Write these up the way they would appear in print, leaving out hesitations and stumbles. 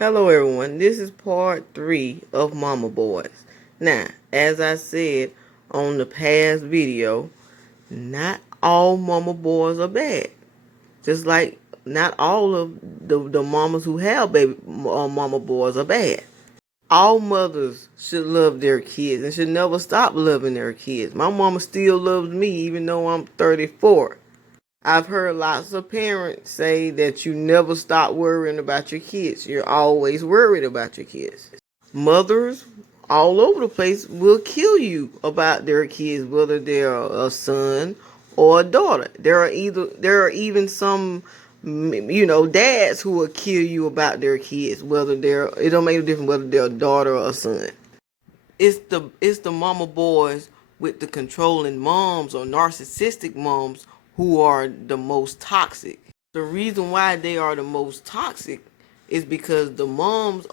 Hello everyone, this is part 3 of Momma Boys. Now, as I said on the past video, not all mama boys are bad. Just like not all of the mamas who have baby mama boys are bad. All mothers should love their kids and should never stop loving their kids. My mama still loves me even though I'm 34. I've heard lots of parents say that you never stop worrying about your kids. You're always worried about your kids. Mothers all over the place will kill you about their kids, whether they're a son or a daughter. There are even some dads who will kill you about their kids, whether it don't make a difference whether they're a daughter or a son. It's the mama boys with the controlling moms or narcissistic moms who are the most toxic. The reason why they are the most toxic is because the moms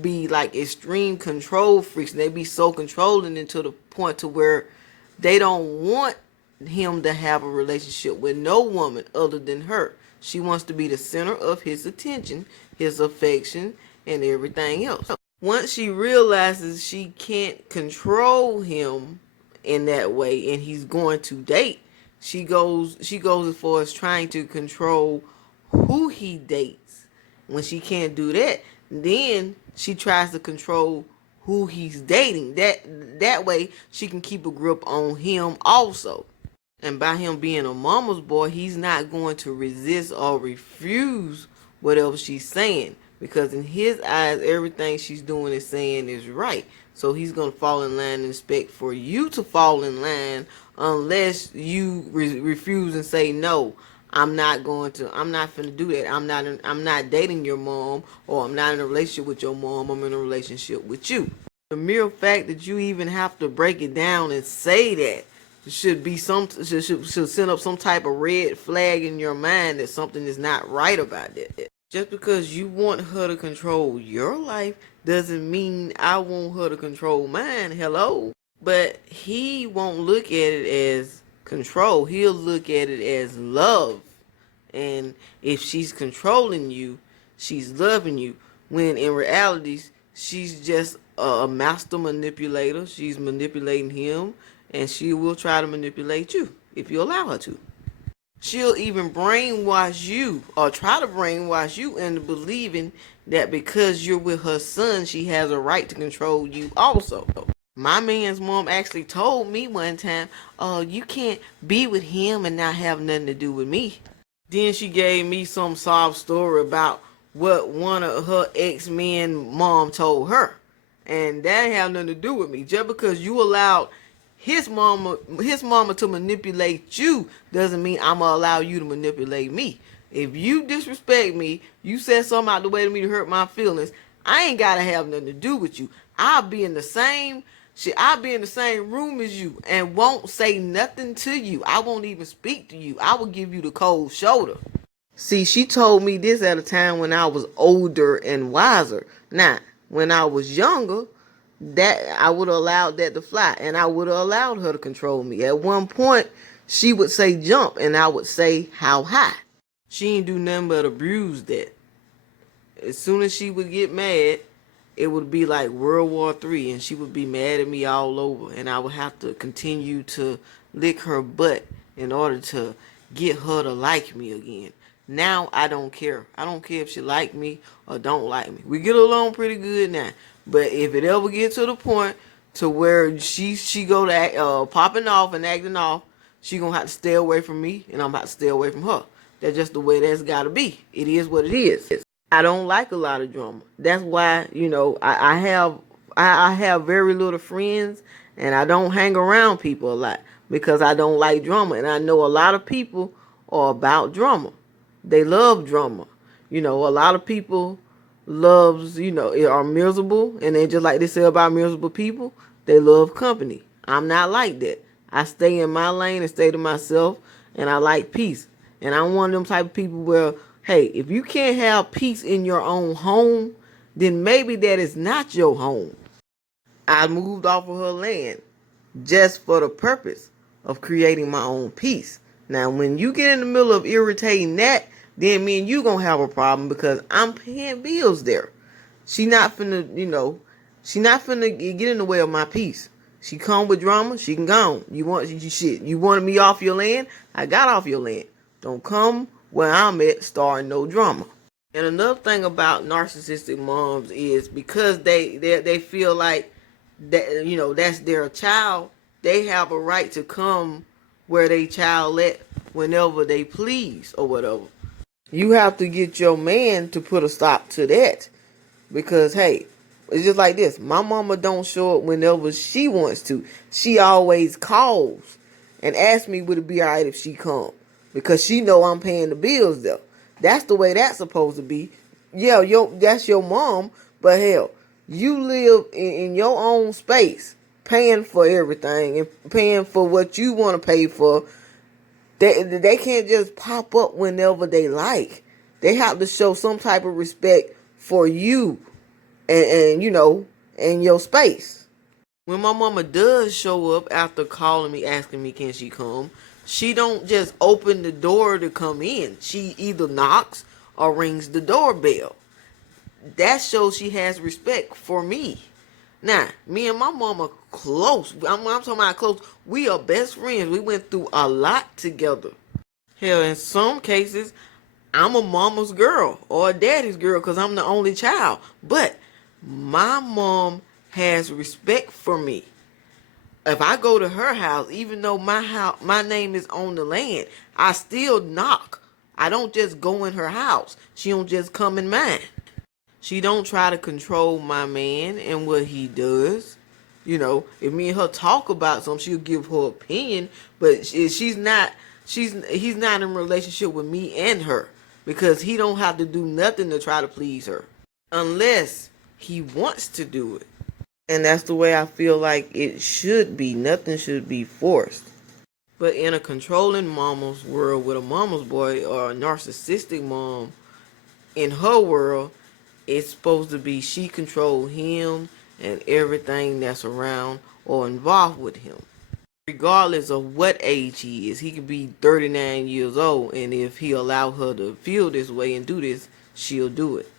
be like extreme control freaks, and they be so controlling into the point to where they don't want him to have a relationship with no woman other than her. She wants to be the center of his attention, his affection, and everything else. Once she realizes she can't control him in that way and he's going to date, she goes as far as trying to control who he dates. When she can't do that, then she tries to control who he's dating. That way she can keep a grip on him also. And by him being a mama's boy, he's not going to resist or refuse whatever she's saying, because in his eyes everything she's doing and saying is right. So he's going to fall in line and expect for you to fall in line, unless you refuse and say, no, I'm not finna do that. I'm not dating your mom, or I'm not in a relationship with your mom. I'm in a relationship with you. The mere fact that you even have to break it down and say that should send up some type of red flag in your mind that something is not right about that. Just because you want her to control your life doesn't mean I want her to control mine. Hello? But he won't look at it as control. He'll look at it as love. And if she's controlling you, she's loving you. When in reality, she's just a master manipulator. She's manipulating him, and she will try to manipulate you if you allow her to. She'll even brainwash you, or try to brainwash you into believing that because you're with her son, she has a right to control you also. My man's mom actually told me one time, oh, you can't be with him and not have nothing to do with me. Then she gave me some sob story about what one of her ex-men mom told her. And that ain't have nothing to do with me. Just because you allowed his mama to manipulate you doesn't mean I'm gonna allow you to manipulate me. If you disrespect me, you said something out the way to me to hurt my feelings, I ain't gotta have nothing to do with you. I'll be in the same room as you and won't say nothing to you. I won't even speak to you. I will give you the cold shoulder. See, she told me this at a time when I was older and wiser. Now, when I was younger, that I would have allowed that to fly, and I would have allowed her to control me. At one point, she would say jump, and I would say how high. She ain't do nothing but abuse that. As soon as she would get mad, it would be like World War III, and she would be mad at me all over, and I would have to continue to lick her butt in order to get her to like me again. Now I don't care. I don't care if she like me or don't like me. We get along pretty good now. But if it ever gets to the point to where she go to popping off and acting off, she gonna have to stay away from me, and I'm about to stay away from her. That's just the way that's gotta be. It is what it is. I don't like a lot of drama. That's why, I have very little friends, and I don't hang around people a lot because I don't like drama. And I know a lot of people are about drama. They love drama. A lot of people are miserable, and they just like they say about miserable people, they love company. I'm not like that. I stay in my lane and stay to myself, and I like peace. And I'm one of them type of people where, hey, if you can't have peace in your own home, then maybe that is not your home. I moved off of her land just for the purpose of creating my own peace. Now, when you get in the middle of irritating that, then me and you gonna have a problem because I'm paying bills there. She not finna, she not finna get in the way of my peace. She come with drama, she can go on. You wanted me off your land? I got off your land. Don't come where I'm at starting no drama. And another thing about narcissistic moms is because they feel like that that's their child, they have a right to come where they child at whenever they please or whatever. You have to get your man to put a stop to that. Because hey, it's just like this. My mama don't show up whenever she wants to. She always calls and asks me would it be alright if she come. Because she know I'm paying the bills though. That's the way that's supposed to be. Yeah, that's your mom, but hell, you live in your own space, paying for everything and paying for what you want to pay for. They can't just pop up whenever they like. They have to show some type of respect for you and your space. When my mama does show up after calling me, asking me can she come, she don't just open the door to come in. She either knocks or rings the doorbell. That shows she has respect for me. Now, me and my mama close. I'm talking about close. We are best friends. We went through a lot together. Hell, in some cases, I'm a mama's girl or a daddy's girl because I'm the only child. But my mom has respect for me. If I go to her house, even though my name is on the land, I still knock. I don't just go in her house. She don't just come in mine. She don't try to control my man and what he does. If me and her talk about something, she'll give her opinion, but he's not in a relationship with me and her because he don't have to do nothing to try to please her unless he wants to do it. And that's the way I feel like it should be. Nothing should be forced. But in a controlling mama's world with a mama's boy or a narcissistic mom, in her world, it's supposed to be she control him and everything that's around or involved with him. Regardless of what age he is, he could be 39 years old, and if he allow her to feel this way and do this, she'll do it.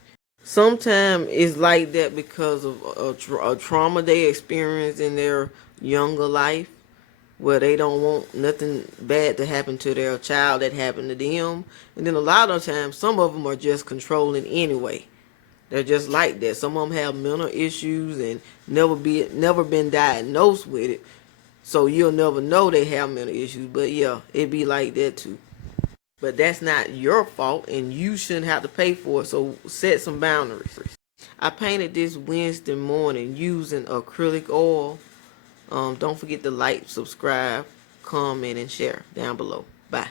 Sometimes it's like that because of a trauma they experience in their younger life where they don't want nothing bad to happen to their child that happened to them. And then a lot of times, some of them are just controlling anyway. They're just like that. Some of them have mental issues and never been diagnosed with it. So you'll never know they have mental issues. But yeah, it be like that too. But that's not your fault and you shouldn't have to pay for it. So set some boundaries. I painted this Wednesday morning using acrylic oil. Don't forget to like, subscribe, comment, and share down below. Bye.